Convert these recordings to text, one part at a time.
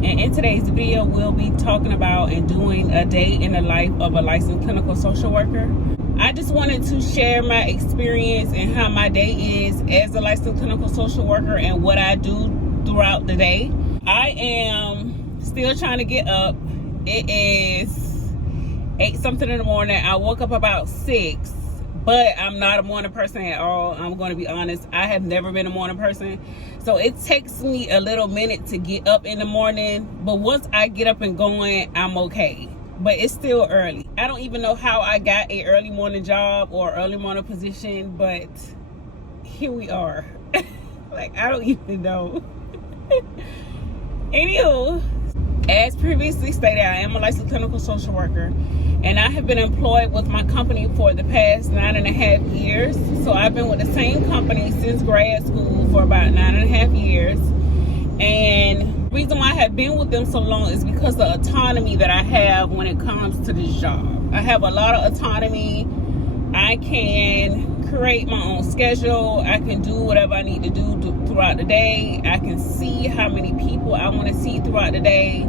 And in today's video, we'll be talking about and doing a day in the life of a licensed clinical social worker. I just wanted to share my experience and how my day is as a licensed clinical social worker and what I do throughout the day. I am still trying to get up. It is 8 something in the morning. I woke up about 6, but I'm not a morning person at all. I'm going to be honest. I have never been a morning person. So it takes me a little minute to get up in the morning. But once I get up and going, I'm okay. But it's still early. I don't even know how I got an early morning job or early morning position, but here we are. Like, I don't even know. Anywho, as previously stated, I am a licensed clinical social worker, and I have been employed with my company for the past 9.5 years. So I've been with the same company since grad school for about 9.5 years. And the reason why I have been with them so long is because of the autonomy that I have when it comes to this job. I have a lot of autonomy. I can create my own schedule. I can do whatever I need to do throughout the day. I can see how many people I want to see throughout the day.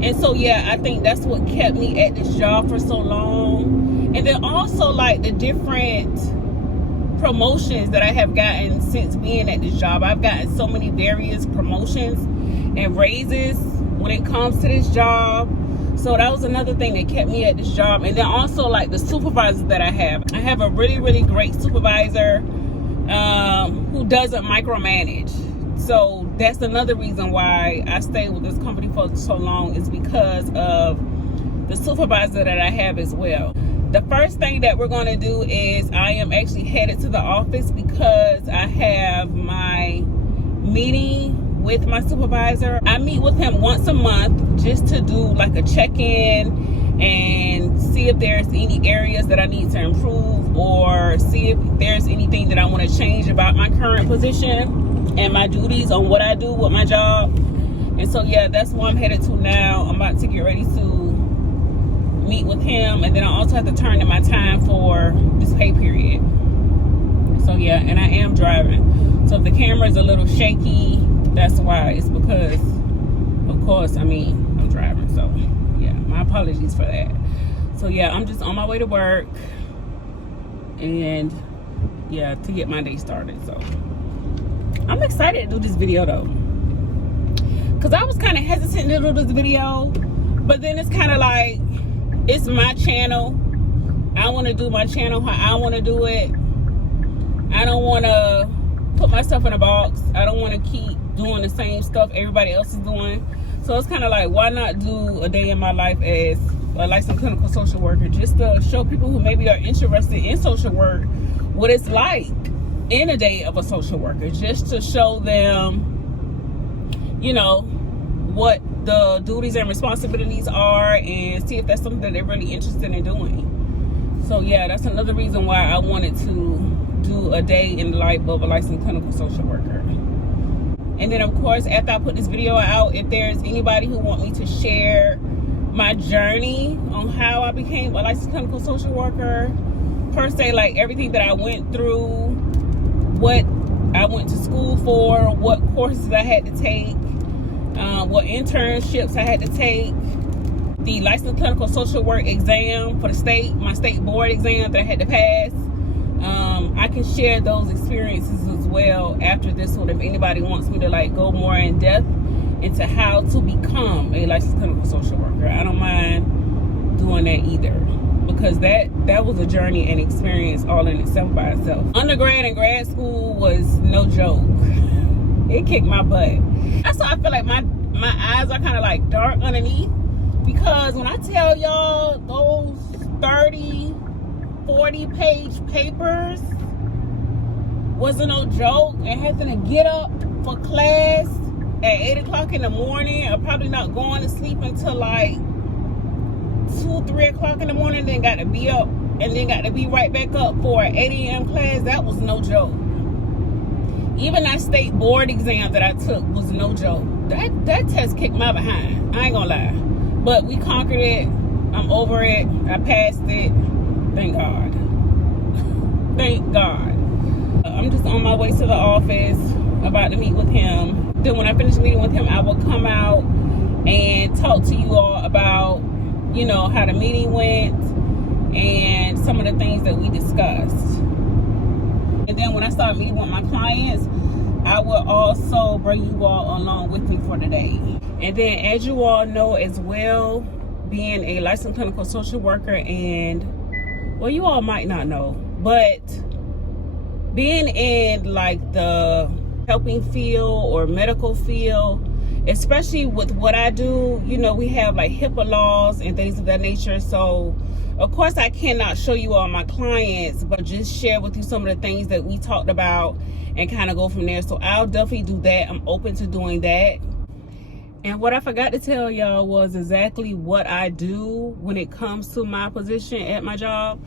And so, yeah, I think that's what kept me at this job for so long. And then also, like, the different promotions that I have gotten since being at this job. I've gotten so many various promotions and raises when it comes to this job. So that was another thing that kept me at this job. And then also, like, the supervisors that I have a really, really great supervisor who doesn't micromanage. So that's another reason why I stayed with this company for so long, is because of the supervisor that I have as well. The first thing that we're going to do is I am actually headed to the office because I have my meeting with my supervisor. I meet with him once a month just to do like a check-in and see if there's any areas that I need to improve, or see if there's anything that I want to change about my current position and my duties on what I do with my job. And so, yeah, that's where I'm headed to now. I'm about to get ready to meet with him, and then I also have to turn in my time for this pay period. So, yeah, and I am driving. So if the camera is a little shaky, that's why. It's because, of course, I'm driving. So, yeah, my apologies for that. So, yeah, I'm just on my way to work, and, yeah, to get my day started. So I'm excited to do this video, though, because I was kind of hesitant to do this video, but then it's kind of like, it's my channel. I want to do my channel how I want to do it. I don't want to put myself in a box. I don't want to keep doing the same stuff everybody else is doing. So it's kind of like, why not do a day in my life as a licensed clinical social worker, just to show people who maybe are interested in social work what it's like in a day of a social worker, just to show them, you know, what the duties and responsibilities are, and see if that's something that they're really interested in doing. So, yeah, that's another reason why I wanted to do a day in the life of a licensed clinical social worker. And then, of course, after I put this video out, if there's anybody who want me to share my journey on how I became a licensed clinical social worker, per se, like everything that I went through, what I went to school for, what courses I had to take, what internships I had to take, the licensed clinical social work exam for the state, my state board exam that I had to pass. I can share those experiences as well after this one, if anybody wants me to like go more in depth into how to become a licensed clinical social worker. I don't mind doing that either, because that was a journey and experience all in itself by itself. Undergrad and grad school was no joke. It kicked my butt. That's why I feel like my eyes are kind of like dark underneath, because when I tell y'all those 30, 40 page papers wasn't no joke, and having to get up for class at 8 o'clock in the morning, or probably not going to sleep until like 2, 3 o'clock in the morning, then got to be up, and then got to be right back up for an 8 a.m. class, that was no joke. Even that state board exam that I took was no joke. That test kicked my behind. I ain't gonna lie. But we conquered it. I'm over it. I passed it. Thank God. Thank God. I'm just on my way to the office, about to meet with him. Then when I finish meeting with him, I will come out and talk to you all about, you know, how the meeting went and some of the things that we discussed. And then when I start meeting with my clients, I will also bring you all along with me for the day. And then, as you all know as well, being a licensed clinical social worker, and well, you all might not know, but being in like the helping field or medical field, especially with what I do, you know, we have like HIPAA laws and things of that nature. So of course I cannot show you all my clients, but just share with you some of the things that we talked about and kind of go from there. So I'll definitely do that. I'm open to doing that. And what I forgot to tell y'all was exactly what I do when it comes to my position at my job.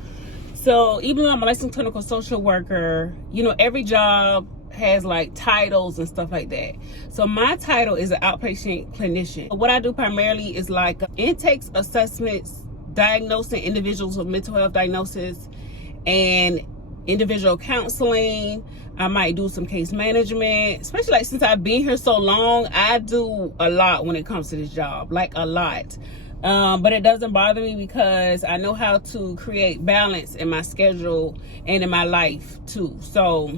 So even though I'm a licensed clinical social worker, you know, every job has like titles and stuff like that. So my title is an outpatient clinician. What I do primarily is like intakes, assessments, diagnosing individuals with mental health diagnosis, and individual counseling. I might do some case management, especially like since I've been here so long, I do a lot when it comes to this job, like a lot. But it doesn't bother me because I know how to create balance in my schedule and in my life too. So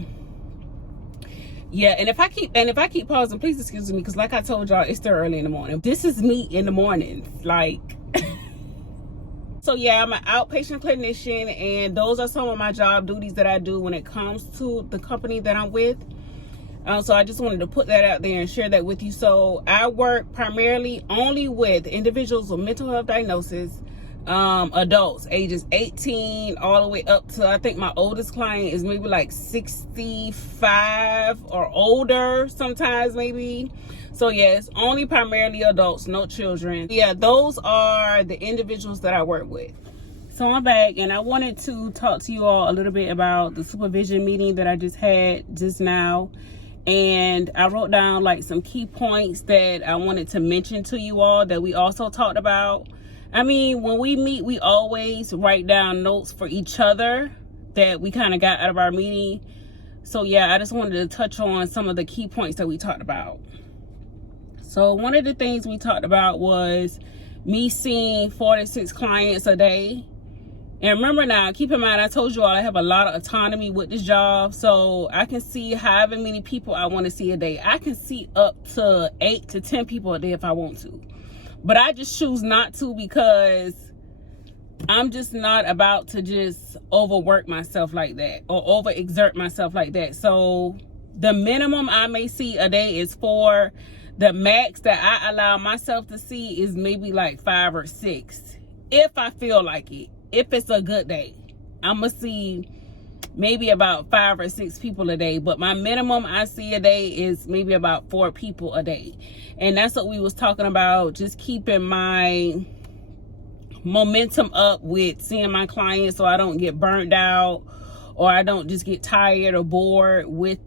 yeah, and if I keep pausing, please excuse me, because like I told y'all, it's still early in the morning. This is me in the morning, like. So yeah, I'm an outpatient clinician, and those are some of my job duties that I do when it comes to the company that I'm with. So I just wanted to put that out there and share that with you. So I work primarily only with individuals with mental health diagnosis, adults ages 18 all the way up to, I think my oldest client is maybe like 65 or older sometimes maybe. So yes, only primarily adults, no children. Yeah, those are the individuals that I work with. So I'm back, and I wanted to talk to you all a little bit about the supervision meeting that I just had just now. And I wrote down like some key points that I wanted to mention to you all that we also talked about. I mean, when we meet, we always write down notes for each other that we kind of got out of our meeting. So yeah, I just wanted to touch on some of the key points that we talked about. So one of the things we talked about was me seeing 4 to 6 clients a day. And remember now, keep in mind, I told you all I have a lot of autonomy with this job. So I can see however many people I want to see a day. I can see up to 8 to 10 people a day if I want to. But I just choose not to because I'm just not about to just overwork myself like that or overexert myself like that. So the minimum I may see a day is 4. The max that I allow myself to see is maybe like 5 or 6 if I feel like it. If it's a good day, I'm gonna see maybe about 5 or 6 people a day, but my minimum I see a day is maybe about 4 people a day. And that's what we was talking about, just keeping my momentum up with seeing my clients so I don't get burned out or I don't just get tired or bored with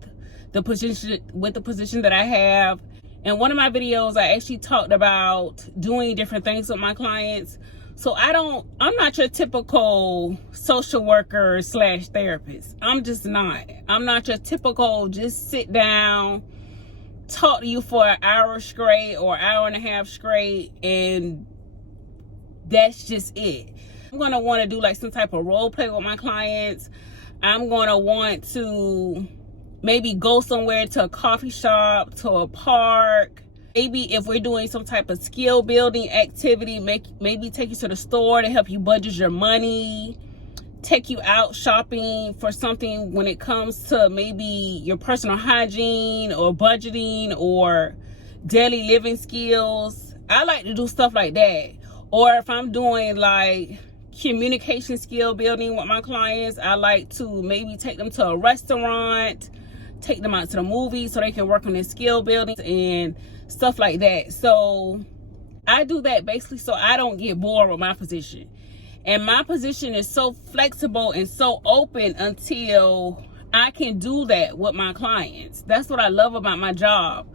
the position that I have. In one of my videos, I actually talked about doing different things with my clients. So I'm not your typical social worker / therapist. I'm just not. I'm not your typical just sit down, talk to you for an hour straight or hour and a half straight, and that's just it. I'm going to want to do like some type of role play with my clients. I'm going to want to maybe go somewhere, to a coffee shop, to a park. Maybe if we're doing some type of skill building activity, maybe take you to the store to help you budget your money, take you out shopping for something when it comes to maybe your personal hygiene or budgeting or daily living skills. I like to do stuff like that. Or if I'm doing like communication skill building with my clients, I like to maybe take them to a restaurant, take them out to the movies so they can work on their skill building and stuff like that. So I do that basically so I don't get bored with my position. And my position is so flexible and so open until I can do that with my clients. That's what I love about my job.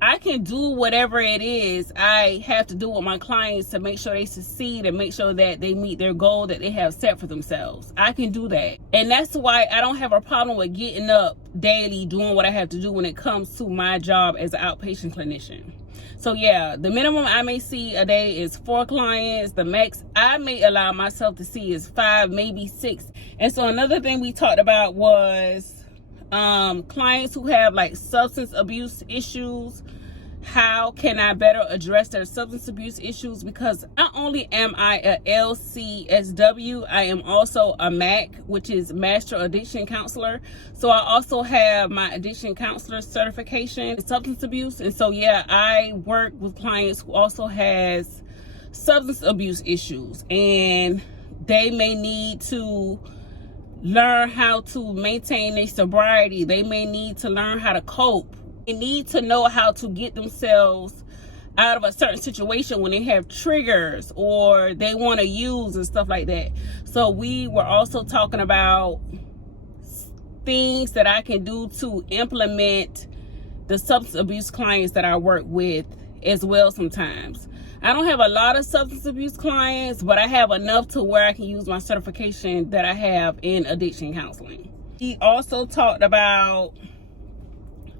I can do whatever it is I have to do with my clients to make sure they succeed and make sure that they meet their goal that they have set for themselves. I can do that. And that's why I don't have a problem with getting up daily, doing what I have to do when it comes to my job as an outpatient clinician. So yeah, the minimum I may see a day is 4 clients. The max I may allow myself to see is 5, maybe 6. And so another thing we talked about was clients who have like substance abuse issues. How can I better address their substance abuse issues? Because not only am I a LCSW, I am also a MAC, which is Master Addiction Counselor. So I also have my addiction counselor certification in substance abuse. And so yeah, I work with clients who also has substance abuse issues, and they may need to learn how to maintain their sobriety. They may need to learn how to cope. They need to know how to get themselves out of a certain situation when they have triggers or they want to use and stuff like that. So we were also talking about things that I can do to implement the substance abuse clients that I work with as well sometimes. I don't have a lot of substance abuse clients, but I have enough to where I can use my certification that I have in addiction counseling. He also talked about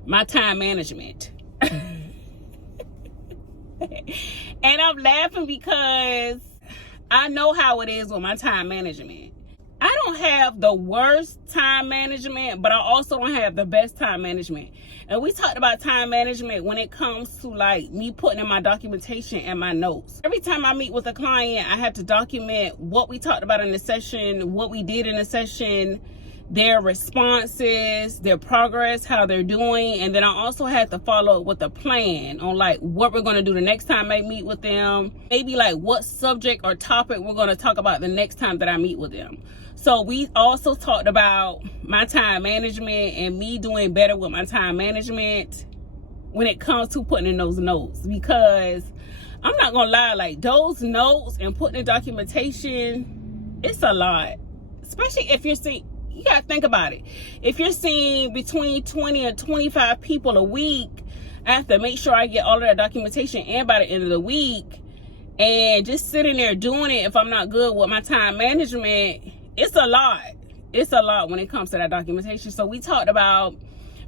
my time management. And I'm laughing because I know how it is with my time management. I don't have the worst time management, but I also don't have the best time management. And we talked about time management when it comes to like me putting in my documentation and my notes. Every time I meet with a client, I have to document what we talked about in the session, what we did in the session, their responses, their progress, how they're doing. And then I also had to follow up with a plan on like what we're going to do the next time I meet with them. Maybe like what subject or topic we're going to talk about the next time that I meet with them. So we also talked about my time management and me doing better with my time management when it comes to putting in those notes. Because I'm not going to lie, like those notes and putting in documentation, it's a lot. Especially if you're seeing, you got to think about it. If you're seeing between 20 and 25 people a week, I have to make sure I get all of that documentation in by the end of the week. And just sitting there doing it, if I'm not good with my time management, it's a lot. It's a lot when it comes to that documentation. So we talked about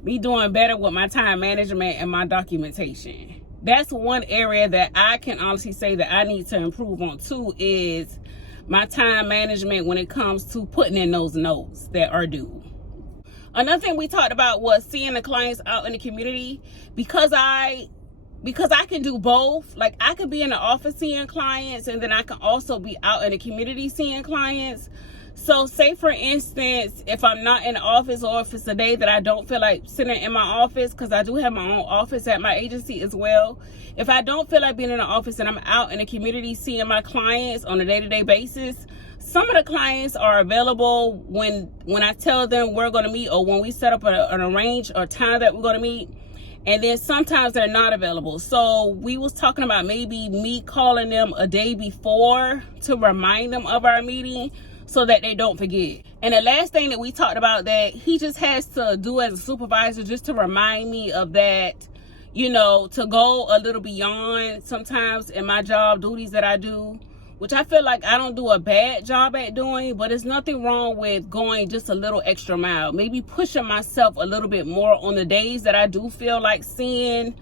me doing better with my time management and my documentation. That's one area that I can honestly say that I need to improve on too, is my time management when it comes to putting in those notes that are due. Another thing we talked about was seeing the clients out in the community, because I can do both. Like I could be in the office seeing clients, and then I can also be out in the community seeing clients. So say for instance, if I'm not in the office, or if it's a day that I don't feel like sitting in my office, because I do have my own office at my agency as well. If I don't feel like being in the office and I'm out in the community seeing my clients on a day-to-day basis, some of the clients are available when I tell them we're going to meet, or when we set up an arrange or time that we're going to meet. And then sometimes they're not available. So we was talking about maybe me calling them a day before to remind them of our meeting, so that they don't forget. And the last thing that we talked about that he just has to do as a supervisor, just to remind me of that, you know, to go a little beyond sometimes in my job duties that I do, which I feel like I don't do a bad job at doing, but there's nothing wrong with going just a little extra mile, maybe pushing myself a little bit more on the days that I do feel like seeing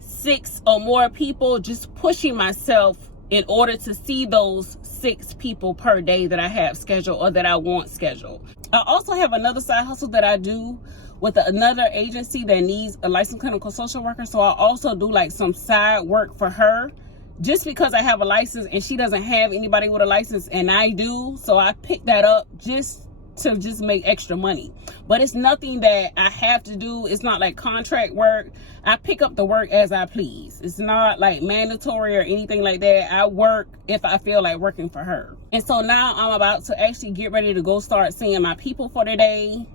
6 or more people, just pushing myself in order to see those 6 people per day that I have scheduled or that I want scheduled. I also have another side hustle that I do with another agency that needs a licensed clinical social worker. So I also do like some side work for her, just because I have a license and she doesn't have anybody with a license and I do. So I picked that up just to make extra money. But it's nothing that I have to do. It's not like contract work. I pick up the work as I please. It's not like mandatory or anything like that. I work if I feel like working for her. And so now I'm about to actually get ready to go start seeing my people for the day.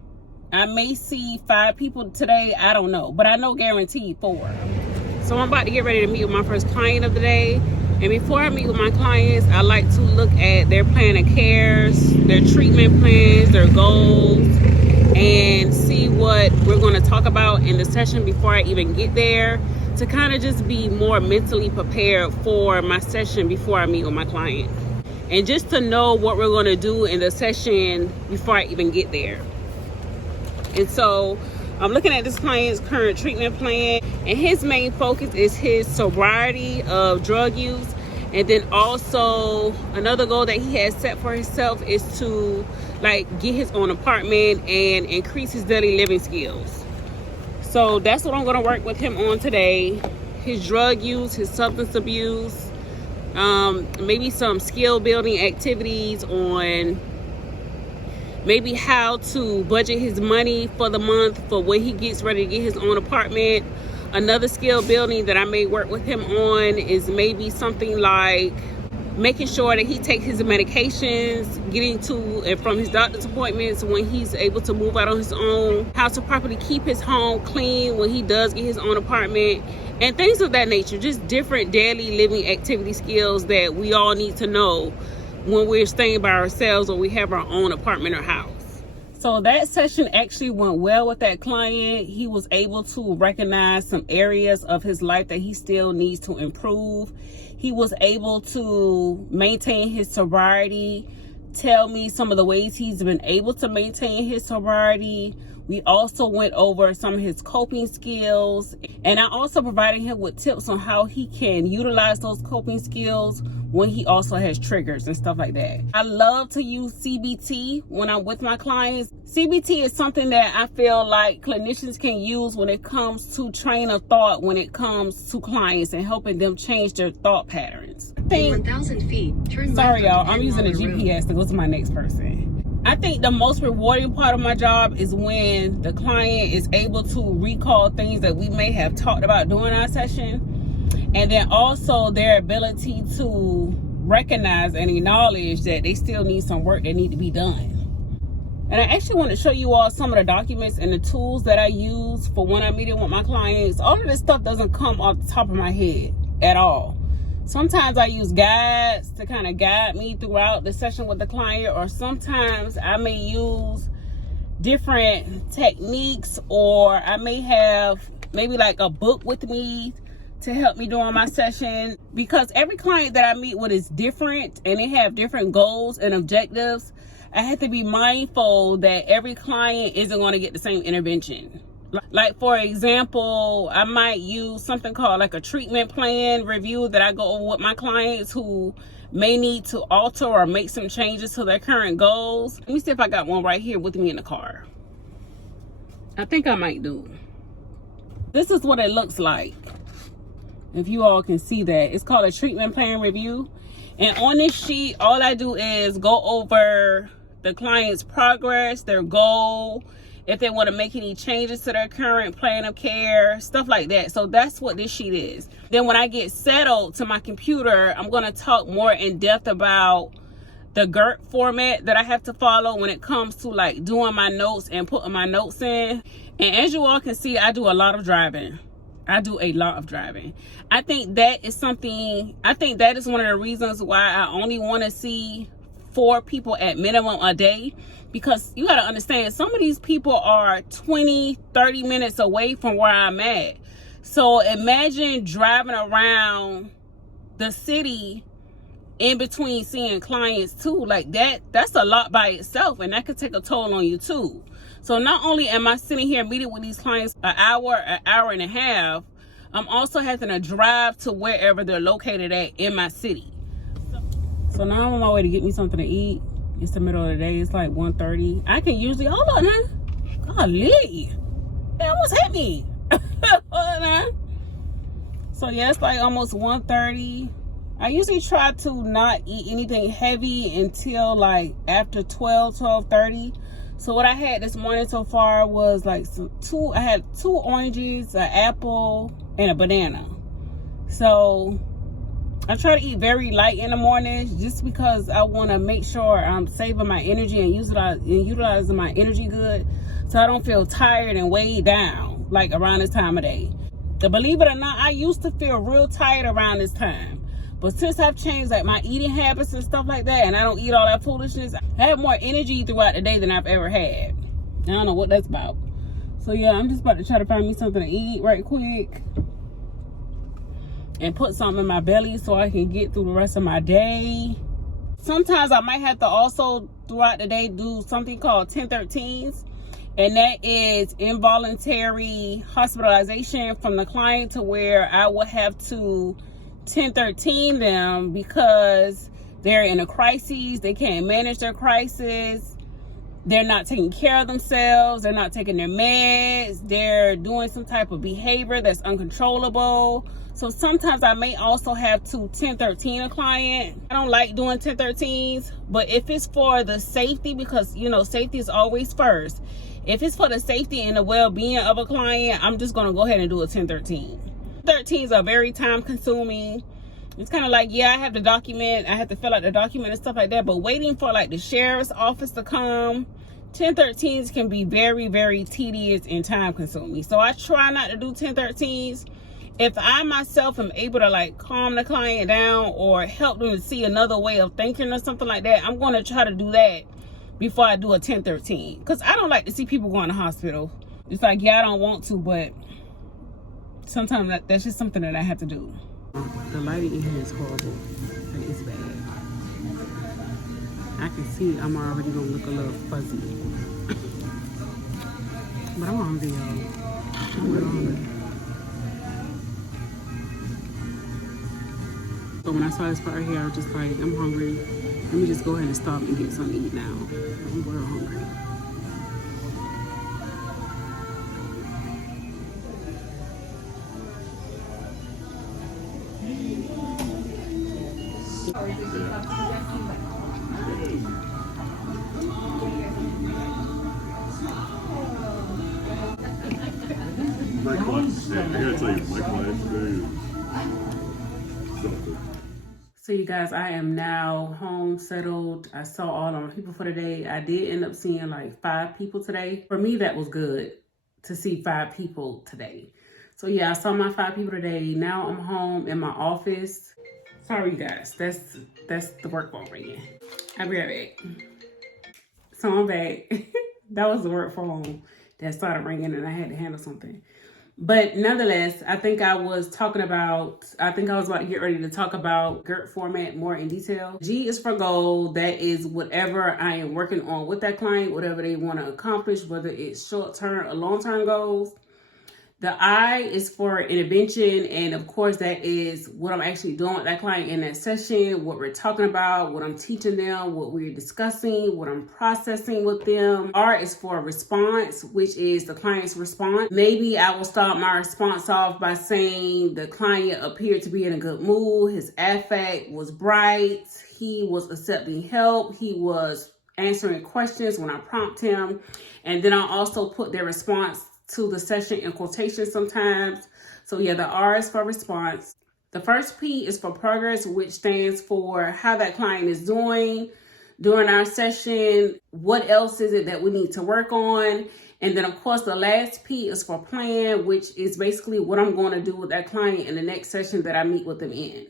I may see 5 people today. I don't know, but I know guaranteed 4. So I'm about to get ready to meet with my first client of the day. And before I meet with my clients, I like to look at their plan of cares, their treatment plans, their goals, and see what we're going to talk about in the session before I even get there. to kind of just be more mentally prepared for my session before I meet with my client. And just to know what we're going to do in the session before I even get there. And so I'm looking at this client's current treatment plan, and his main focus is his sobriety of drug use. And then also another goal that he has set for himself is to get his own apartment and increase his daily living skills. So that's what I'm going to work with him on today. His drug use, his substance abuse, maybe some skill building activities on maybe how to budget his money for the month for when he gets ready to get his own apartment. Another skill building that I may work with him on is maybe something like making sure that he takes his medications, getting to and from his doctor's appointments when he's able to move out on his own, how to properly keep his home clean when he does get his own apartment, and things of that nature. Just different daily living activity skills that we all need to know when we're staying by ourselves or we have our own apartment or house. So that session actually went well with that client. He was able to recognize some areas of his life that he still needs to improve. He was able to maintain his sobriety, tell me some of the ways he's been able to maintain his sobriety. We also went over some of his coping skills, and I also provided him with tips on how he can utilize those coping skills when he also has triggers and stuff like that. I love to use CBT when I'm with my clients. CBT is something that I feel like clinicians can use when it comes to train of thought, when it comes to clients and helping them change their thought patterns. I think, 1,000 feet, turn sorry y'all, I'm using a GPS to go to my next person. I think the most rewarding part of my job is when the client is able to recall things that we may have talked about during our session, and then also their ability to recognize and acknowledge that they still need some work that need to be done. And I actually want to show you all some of the documents and the tools that I use for when I'm meeting with my clients. All of this stuff doesn't come off the top of my head at all. Sometimes I use guides to kind of guide me throughout the session with the client, or sometimes I may use different techniques, or I may have maybe like a book with me to help me during my session, because every client that I meet with is different and they have different goals and objectives. I have to be mindful that every client isn't going to get the same intervention. Like, for example, I might use something called like a treatment plan review that I go over with my clients who may need to alter or make some changes to their current goals. Let me see if I got one right here with me in the car. I think I might do. This is what it looks like. If you all can see that, it's called a treatment plan review. And on this sheet, all I do is go over the client's progress, their goal, if they want to make any changes to their current plan of care, stuff like that. So that's what this sheet is. Then when I get settled to my computer, I'm going to talk more in depth about the GERT format that I have to follow when it comes to like doing my notes and putting my notes in. And as you all can see, I do a lot of driving. I think that is something, I think that is one of the reasons why I only want to see 4 people at minimum a day, because you got to understand, some of these people are 20-30 minutes away from where I'm at. So imagine driving around the city in between seeing clients too. Like that's a lot by itself, and that could take a toll on you too. So not only am I sitting here meeting with these clients an hour and a half, I'm also having to drive to wherever they're located at in my city. So now I'm on my way to get me something to eat. It's the middle of the day. It's like 1:30. I can usually, hold on now. Golly. That almost hit me. Hold on now. So yeah, it's like almost 1:30. I usually try to not eat anything heavy until like after 12:30. So what I had this morning so far was like I had 2 oranges, an apple, and a banana. So I try to eat very light in the morning just because I want to make sure I'm saving my energy and utilizing my energy good, so I don't feel tired and weighed down like around this time of day. But believe it or not, I used to feel real tired around this time. But since I've changed like my eating habits and stuff like that, and I don't eat all that foolishness, I have more energy throughout the day than I've ever had. I don't know what that's about. So yeah, I'm just about to try to find me something to eat right quick. and put something in my belly so I can get through the rest of my day. Sometimes I might have to also throughout the day do something called 1013s, and that is involuntary hospitalization from the client, to where I will have to 1013 them because they're in a crisis, they can't manage their crisis, they're not taking care of themselves, they're not taking their meds, they're doing some type of behavior that's uncontrollable. So sometimes I may also have to 1013 a client. I don't like doing 1013s, but if it's for the safety, because you know safety is always first. If it's for the safety and the well-being of a client, I'm just gonna go ahead and do a 1013. 1013s are very time consuming. It's kind of like, yeah, I have to document, I have to fill out the document and stuff like that, but waiting for like the sheriff's office to come, 1013s can be very, very tedious and time consuming. So I try not to do 1013s. If I myself am able to like calm the client down or help them to see another way of thinking or something like that, I'm going to try to do that before I do a 1013. Because I don't like to see people going to hospital. It's like, yeah, I don't want to, but sometimes that's just something that I have to do. The lighting in here is horrible. Like, it's bad. I can see I'm already gonna look a little fuzzy. But I'm hungry, y'all. I'm real hungry. So when I saw this part right here, I was just like, I'm hungry. Let me just go ahead and stop and get something to eat now. I'm real hungry. My class today, I gotta tell you, my class today is something. So you guys, I am now home, settled. I saw all of my people for the day. I did end up seeing like 5 people today. For me, that was good to see 5 people today. So yeah, I saw my 5 people today. Now I'm home in my office. Sorry, you guys. That's the work phone ringing. I'll be right back. So I'm back. That was the work phone that started ringing and I had to handle something. But nonetheless, I think I was about to get ready to talk about GERT format more in detail. G is for goal. That is whatever I am working on with that client, whatever they want to accomplish, whether it's short-term or long-term goals. The I is for intervention, and of course that is what I'm actually doing with that client in that session, what we're talking about, what I'm teaching them, what we're discussing, what I'm processing with them. R is for response, which is the client's response. Maybe I will start my response off by saying the client appeared to be in a good mood, his affect was bright, he was accepting help, he was answering questions when I prompt him, and then I'll also put their response to the session in quotations sometimes. So yeah, the R is for response. The first P is for progress, which stands for how that client is doing during our session. What else is it that we need to work on? And then of course the last P is for plan, which is basically what I'm going to do with that client in the next session that I meet with them in.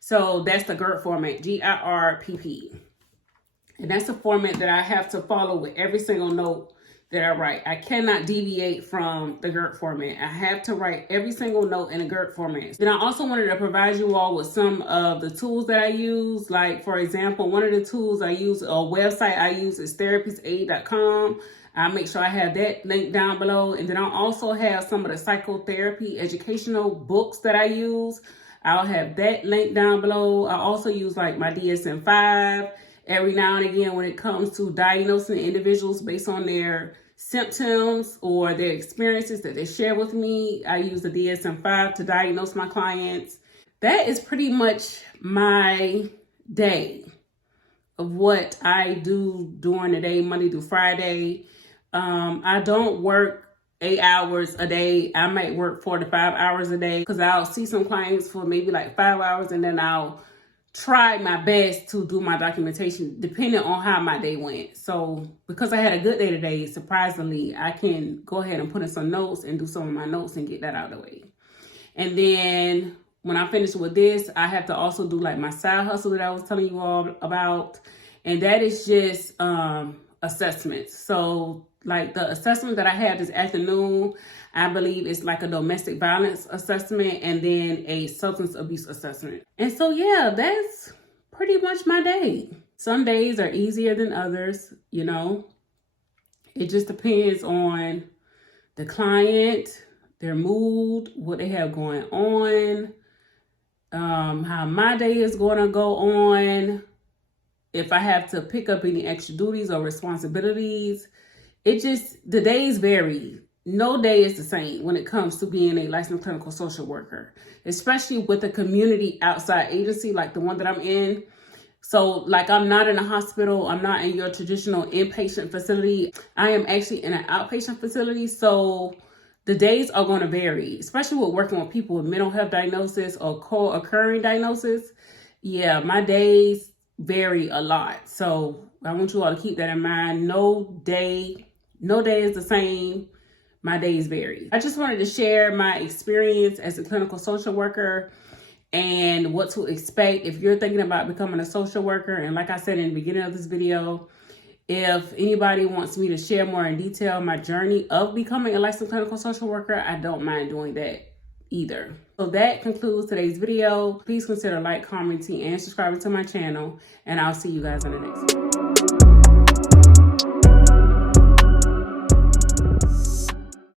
So that's the GERT format, GIRPP. And that's the format that I have to follow with every single note that I write. I cannot deviate from the GERT format. I have to write every single note in a GERT format. Then I also wanted to provide you all with some of the tools that I use. Like, for example, one of the tools I use, a website I use is therapistaid.com. I'll make sure I have that link down below. And then I'll also have some of the psychotherapy educational books that I use. I'll have that link down below. I also use like my DSM-5. Every now and again, when it comes to diagnosing individuals based on their symptoms or their experiences that they share with me, I use the DSM-5 to diagnose my clients. That is pretty much my day of what I do during the day, Monday through Friday. I don't work 8 hours a day. I might work 4 to 5 hours a day because I'll see some clients for maybe like 5 hours, and then I'll try my best to do my documentation depending on how my day went. So because I had a good day today, surprisingly, I can go ahead and put in some notes and do some of my notes and get that out of the way. And then when I finish with this, I have to also do like my side hustle that I was telling you all about. And that is just assessments. So Like the assessment that I had this afternoon, I believe it's like a domestic violence assessment and then a substance abuse assessment. And so, yeah, that's pretty much my day. Some days are easier than others, you know. It just depends on the client, their mood, what they have going on, how my day is going to go on, if I have to pick up any extra duties or responsibilities. The days vary. No day is the same when it comes to being a licensed clinical social worker, especially with a community outside agency like the one that I'm in. So like I'm not in a hospital, I'm not in your traditional inpatient facility. I am actually in an outpatient facility. So the days are going to vary, especially with working with people with mental health diagnosis or co-occurring diagnosis. Yeah, my days vary a lot. So I want you all to keep that in mind. No day is the same. My days vary. I just wanted to share my experience as a clinical social worker and what to expect if you're thinking about becoming a social worker. And like I said in the beginning of this video, if anybody wants me to share more in detail my journey of becoming a licensed clinical social worker, I don't mind doing that either. So that concludes today's video. Please consider like, commenting, and subscribing to my channel. And I'll see you guys in the next one.